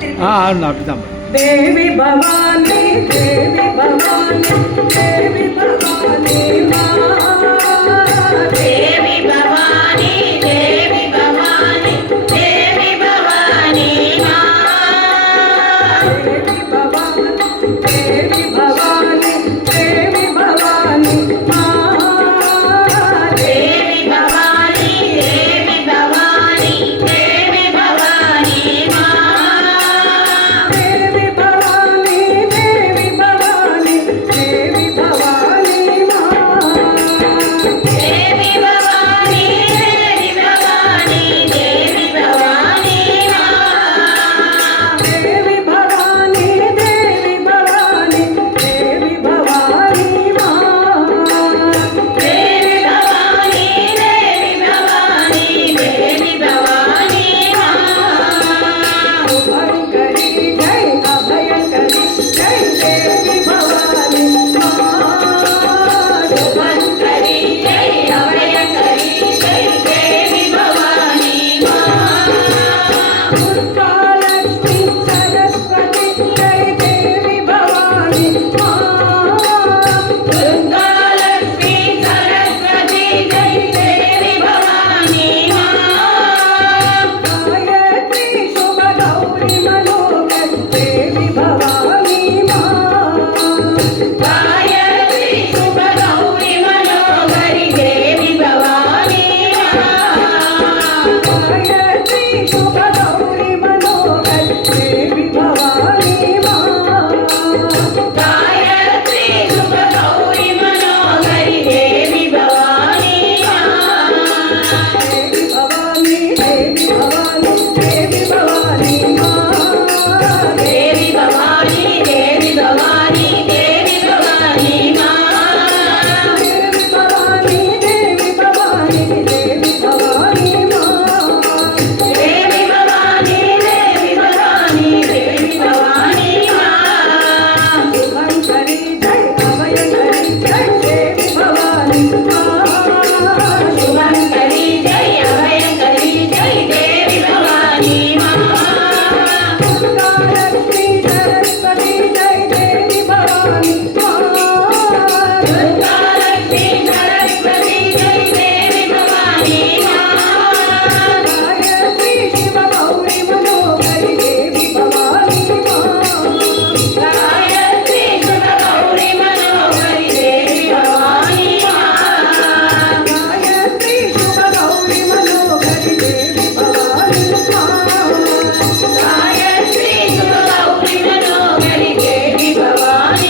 నడుపుతాం. దేవి భవాని దేవి భవాని దేవి భవాని మా దేవి భవాని దేవి భవాని దేవి భవాని మా దేవి భవాని దేవి భవాని దేవి భవాని మా దేవి భవాని దేవి భవాని దేవి భవాని మా దేవి భవాని దేవి భవాని దేవి భవాని మా దేవి భవాని దేవి భవాని దేవి భవాని మా దేవి భవాని దేవి భవాని దేవి భవాని మా దేవి భవాని దేవి భవాని దేవి భవాని మా శుభంకరి జై అభయంకరి జై దేవి భవాని మా శుభంకరి జై అభయంకరి జై దేవి భవాని మా దుర్గాలక్ష్మి సరస్వతి జై దేవి భవాని మా దుర్గాలక్ష్మి సరస్వతి జై దేవి భవాని మా గాయత్రి శుభ గౌరి మనోహరి దేవి భవాని మా గాయత్రి శుభ గౌరి మనోహరి దేవి భవాని మా గాయత్రి శుభ గౌరి మనోహరి దేవి భవాని మా గాయత్రి శుభ గౌరి మనోహరి దేవి భవాని మా దేవి భవాని దేవి భవాని దేవి భవాని మా దేవి భవాని దేవి భవాని దేవి భవాని మా దేవి భవాని దేవి భవాని దేవి భవాని మా దేవి భవాని దేవి భవాని దేవి భవాని మా శుభంకరి జై అభయంకరి జై దేవి భవాని మా శుభంకరి జై అభయంకరి జై దేవి భవాని మా దుర్గాలక్ష్మి సరస్వతి జై దేవి భవాని మా దుర్గాలక్ష్మి సరస్వతి జై దేవి భవాని మా గాయత్రి శివ గౌరి మనోహరి దేవి భవాని మా గాయత్రి శివ గౌరి మనోహరి దేవి భవాని మా గాయత్రి శుభ గౌరి మనోహరి దేవి భవాని మా గాయత్రి శుభ గౌరి మనోహరి దేవి భవాని